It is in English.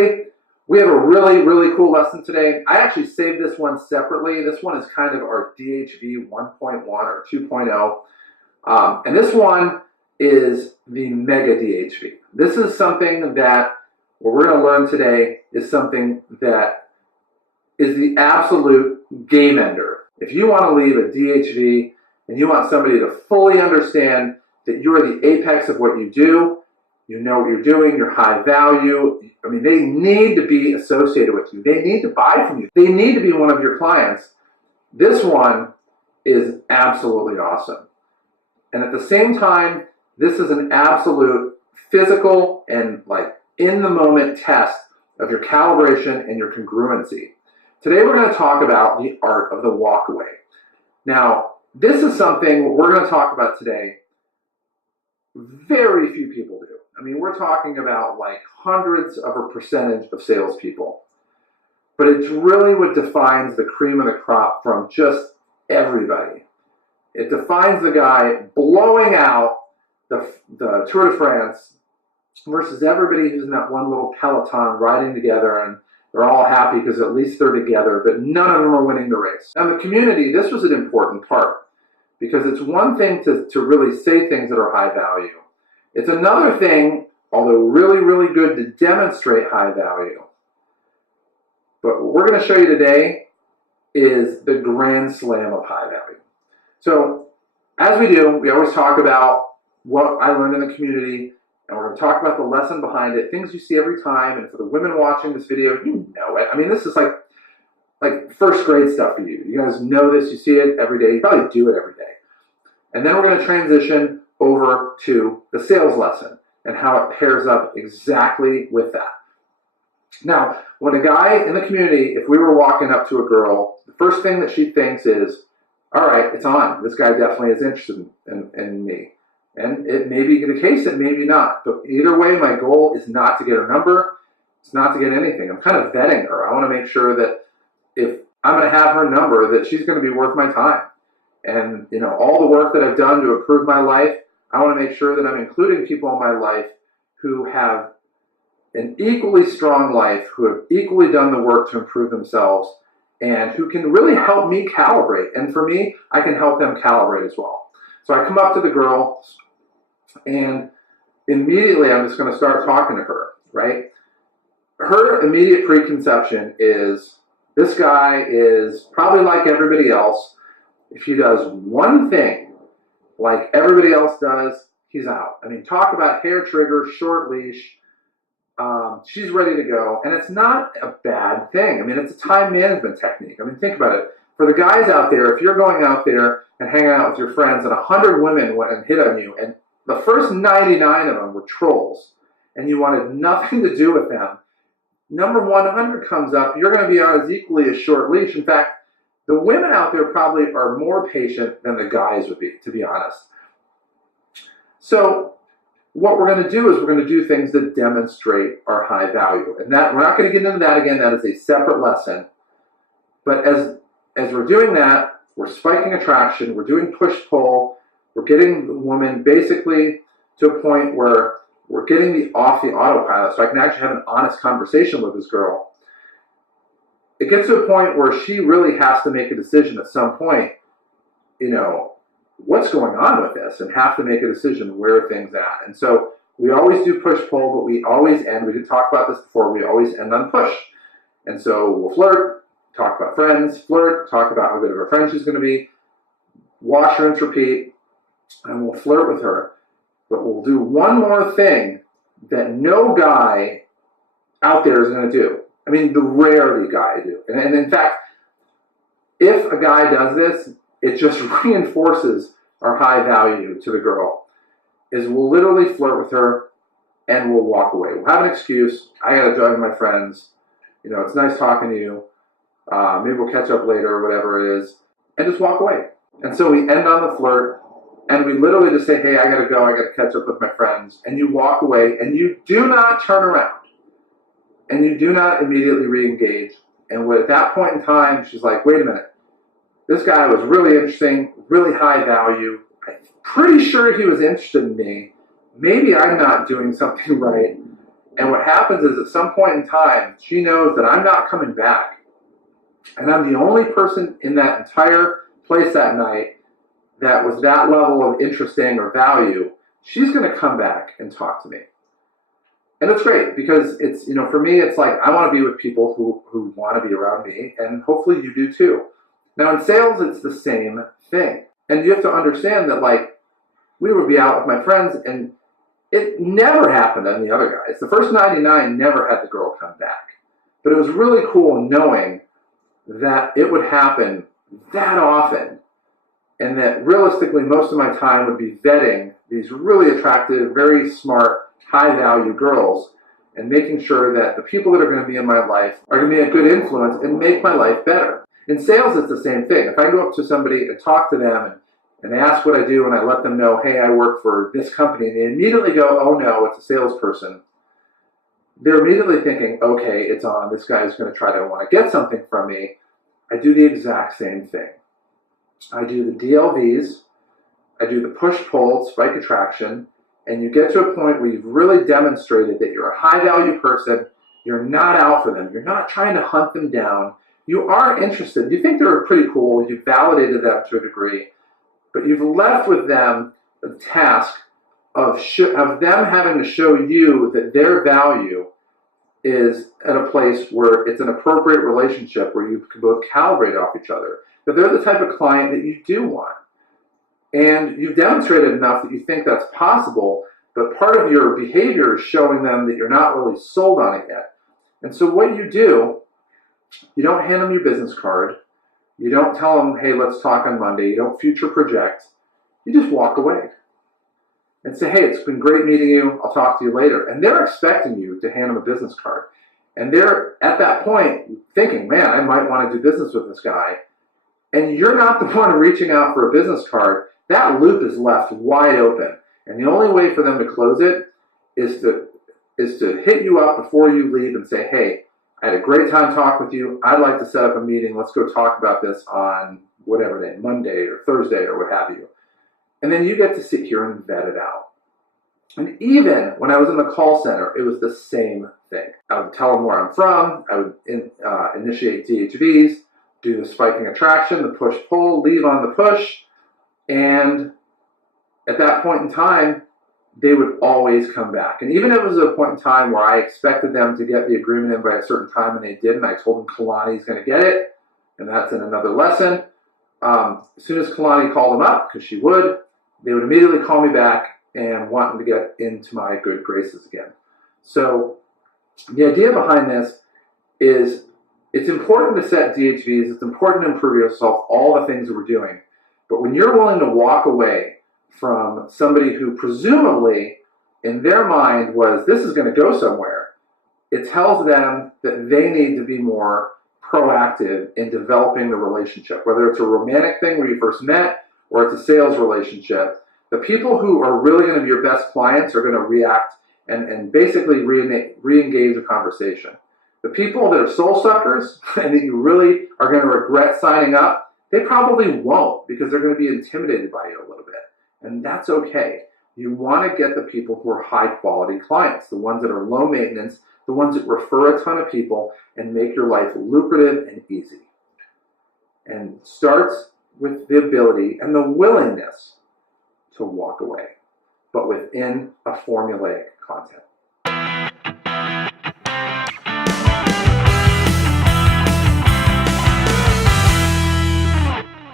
quickly, we have a really, really cool lesson today. I actually saved this one separately. This one is kind of our DHV 1.1 or 2.0. And this one is the Mega DHV. This is something that what we're going to learn today is something that is the absolute game ender. If you want to leave a DHV and you want somebody to fully understand that you are the apex of what you do, you know what you're doing, you're high value. I mean, they need to be associated with you. They need to buy from you. They need to be one of your clients. This one is absolutely awesome. And at the same time, this is an absolute physical and like in the moment test of your calibration and your congruency. Today we're going to talk about the art of the walkaway. Now, this is something we're going to talk about today. Very few people do. I mean, we're talking about like hundreds of a percentage of salespeople. But it's really what defines the cream of the crop from just everybody. It defines the guy blowing out the Tour de France versus everybody who's in that one little peloton riding together, and they're all happy because at least they're together, but none of them are winning the race. Now, in the community, this was an important part because it's one thing to really say things that are high value. It's another thing, although really, really good, to demonstrate high value. But what we're going to show you today is the grand slam of high value. So, as we do, we always talk about what I learned in the community, and we're going to talk about the lesson behind it, things you see every time. And for the women watching this video, you know it. I mean, this is like first grade stuff for you. You guys know this. You see it every day. You probably do it every day. And then we're going to transition over to the sales lesson and how it pairs up exactly with that. Now, when a guy in the community, if we were walking up to a girl, the first thing that she thinks is, all right, it's on. This guy definitely is interested in me. And it may be the case, it may be not. But either way, my goal is not to get her number. It's not to get anything. I'm kind of vetting her. I want to make sure that if I'm going to have her number, that she's going to be worth my time. And, you know, all the work that I've done to improve my life, I want to make sure that I'm including people in my life who have an equally strong life, who have equally done the work to improve themselves, and who can really help me calibrate. And for me, I can help them calibrate as well. So I come up to the girl, and immediately I'm just going to start talking to her, right? Her immediate preconception is, this guy is probably like everybody else. If he does one thing like everybody else does, he's out. I mean, talk about hair trigger, short leash. She's ready to go. And it's not a bad thing. I mean, it's a time management technique. I mean, think about it. For the guys out there, if you're going out there and hanging out with your friends and 100 women went and hit on you, and the first 99 of them were trolls, and you wanted nothing to do with them, number 100 comes up, you're going to be on as equally as short leash. In fact, the women out there probably are more patient than the guys would be, to be honest. So what we're going to do is we're going to do things that demonstrate our high value. And that we're not going to get into that again. That is a separate lesson. But as we're doing that, we're spiking attraction, we're doing push-pull, we're getting the woman basically to a point where we're getting off the autopilot so I can actually have an honest conversation with this girl. It gets to a point where she really has to make a decision at some point, you know, what's going on with this, and have to make a decision where are things at. And so we always do push-pull, but we always end, we did talk about this before, we always end on push. And so we'll flirt, talk about friends, flirt, talk about how good of a friend she's going to be, wash, rinse, repeat, and we'll flirt with her. But we'll do one more thing that no guy out there is going to do. I mean, the rarity guy do. And in fact, if a guy does this, it just reinforces our high value to the girl. Is we'll literally flirt with her and we'll walk away. We'll have an excuse. I got to drive my friends. You know, it's nice talking to you. Maybe we'll catch up later or whatever it is. And just walk away. And so we end on the flirt. And we literally just say, hey, I got to go. I got to catch up with my friends. And you walk away. And you do not turn around. And you do not immediately re-engage. And at that point in time, she's like, wait a minute. This guy was really interesting, really high value. I'm pretty sure he was interested in me. Maybe I'm not doing something right. And what happens is at some point in time, she knows that I'm not coming back. And I'm the only person in that entire place that night that was that level of interesting or value. She's going to come back and talk to me. And it's great because it's, for me, it's like I want to be with people who want to be around me, and hopefully you do too. Now in sales, it's the same thing. And you have to understand that, like, we would be out with my friends and it never happened on the other guys. The first 99 never had the girl come back. But it was really cool knowing that it would happen that often, and that realistically most of my time would be vetting these really attractive, very smart, high-value girls and making sure that the people that are going to be in my life are going to be a good influence and make my life better. In sales, it's the same thing. If I go up to somebody and talk to them and they ask what I do and I let them know, hey, I work for this company, and they immediately go, oh no, it's a salesperson, they're immediately thinking, okay, it's on. This guy's going to try to want to get something from me. I do the exact same thing. I do the DLVs, I do the push-pull, spike attraction, and you get to a point where you've really demonstrated that you're a high-value person, you're not out for them, you're not trying to hunt them down, you are interested, you think they're pretty cool, you've validated them to a degree, but you've left with them the task of them having to show you that their value is at a place where it's an appropriate relationship where you can both calibrate off each other, that they're the type of client that you do want. And you've demonstrated enough that you think that's possible, but part of your behavior is showing them that you're not really sold on it yet. And so what you do, you don't hand them your business card, you don't tell them, hey, let's talk on Monday, you don't future project, you just walk away and say, hey, it's been great meeting you, I'll talk to you later. And they're expecting you to hand them a business card. And they're at that point thinking, man, I might want to do business with this guy. And you're not the one reaching out for a business card. That loop is left wide open. And the only way for them to close it is to hit you up before you leave and say, hey, I had a great time talking with you. I'd like to set up a meeting. Let's go talk about this on whatever day, Monday or Thursday or what have you. And then you get to sit here and vet it out. And even when I was in the call center, it was the same thing. I would tell them where I'm from. I would initiate DHVs, do the spiking attraction, the push-pull, leave on the push. And at that point in time, they would always come back. And even if it was a point in time where I expected them to get the agreement in by a certain time and they didn't, I told them Kalani's going to get it, and that's in another lesson. As soon as Kalani called them up, because she would, they would immediately call me back and want them to get into my good graces again. So the idea behind this is it's important to set DHVs, it's important to improve yourself, all the things that we're doing. But when you're willing to walk away from somebody who presumably in their mind was, this is going to go somewhere, it tells them that they need to be more proactive in developing the relationship, whether it's a romantic thing where you first met or it's a sales relationship. The people who are really going to be your best clients are going to react and basically re-engage the conversation. The people that are soul suckers and that you really are going to regret signing up, they probably won't, because they're going to be intimidated by you a little bit. And that's okay. You want to get the people who are high quality clients, the ones that are low maintenance, the ones that refer a ton of people and make your life lucrative and easy. And it starts with the ability and the willingness to walk away, but within a formulaic content.